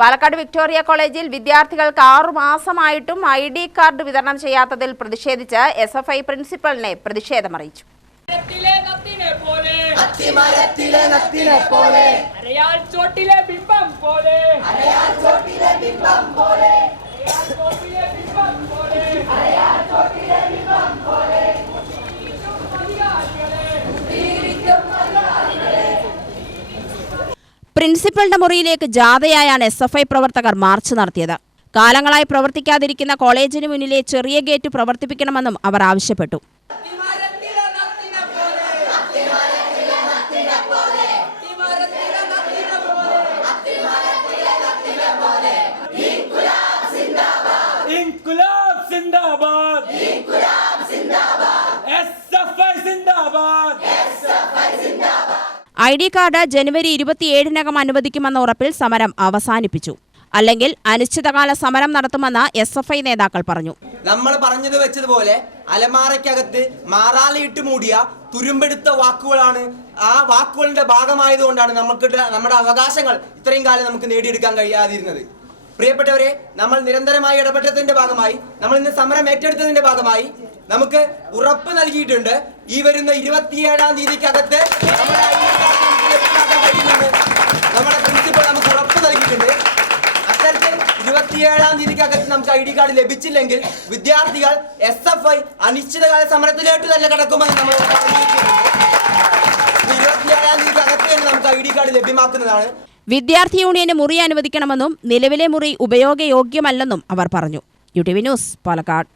Palakkad Victoria കോളേജിൽ വിദ്യാർത്ഥികൾക്ക് ആറു മാസമായിട്ടും ഐ ഡി കാർഡ് വിതരണം ചെയ്യാത്തതിൽ പ്രതിഷേധിച്ച് എസ് എഫ് ഐ പ്രിൻസിപ്പലിനെ പ്രതിഷേധമറിയിച്ചു. ചോട്ടിലെ ബിംബം പോലെ. പ്രിൻസിപ്പലിന്റെ മുറിയിലേക്ക് ജാഥയായാണ് എസ് എഫ് ഐ പ്രവർത്തകർ മാർച്ച് നടത്തിയത്. കാലങ്ങളായി പ്രവർത്തിക്കാതിരിക്കുന്ന കോളേജിന് മുന്നിലെ ചെറിയ ഗേറ്റ് പ്രവർത്തിപ്പിക്കണമെന്നും അവർ ആവശ്യപ്പെട്ടു. ഇൻകുലാബ് ഐ ഡി കാർഡ് ജനുവരി ഇരുപത്തിയേഴിനകം അനുവദിക്കുമെന്ന ഉറപ്പിൽ സമരം അവസാനിപ്പിച്ചു. അല്ലെങ്കിൽ അനിശ്ചിതകാല സമരം നടത്തുമെന്ന് എസ് എഫ് ഐ നേതാക്കൾ പറഞ്ഞു. നമ്മൾ പറഞ്ഞത് വെച്ചതുപോലെ അലമാരയ്ക്കകത്ത് മാറാലയിട്ട് മൂടിയ തുരുമ്പെടുത്ത വാക്കുകളാണ് ആ വാക്കുകളുടെ ഭാഗമായതുകൊണ്ടാണ് നമുക്ക് നമ്മുടെ അവകാശങ്ങൾ ഇത്രയും കാലം നമുക്ക് നേടിയെടുക്കാൻ കഴിയാതിരുന്നത്. പ്രിയപ്പെട്ടവരെ നമ്മൾ നിരന്തരമായി ഇടപെട്ടതിന്റെ ഭാഗമായി നമ്മൾ ഇന്ന് സമരം ഏറ്റെടുത്തതിന്റെ ഭാഗമായി നമുക്ക് ഉറപ്പ് നൽകിയിട്ടുണ്ട്. ഈ വരുന്ന ഇരുപത്തിയേഴാം തീയതിക്കകത്ത് നമ്മുടെ ഇരുപത്തിയേഴാം തീയതിക്കകത്ത് നമുക്ക് ഐ ഡി കാർഡ് ലഭിച്ചില്ലെങ്കിൽ വിദ്യാർത്ഥികൾ എസ് എഫ് ഐ അനിശ്ചിതകാല സമരത്തിലേക്ക് തന്നെ കിടക്കുമെന്ന് നമ്മൾ. ഇരുപത്തിയേഴാം തീയതിക്കകത്ത് തന്നെ നമുക്ക് ഐ ഡി കാർഡ് ലഭ്യമാക്കുന്നതാണ്. വിദ്യാർത്ഥി യൂണിയന് മുറി അനുവദിക്കണമെന്നും നിലവിലെ മുറി ഉപയോഗയോഗ്യമല്ലെന്നും അവർ പറഞ്ഞു. U T V news Palakkad.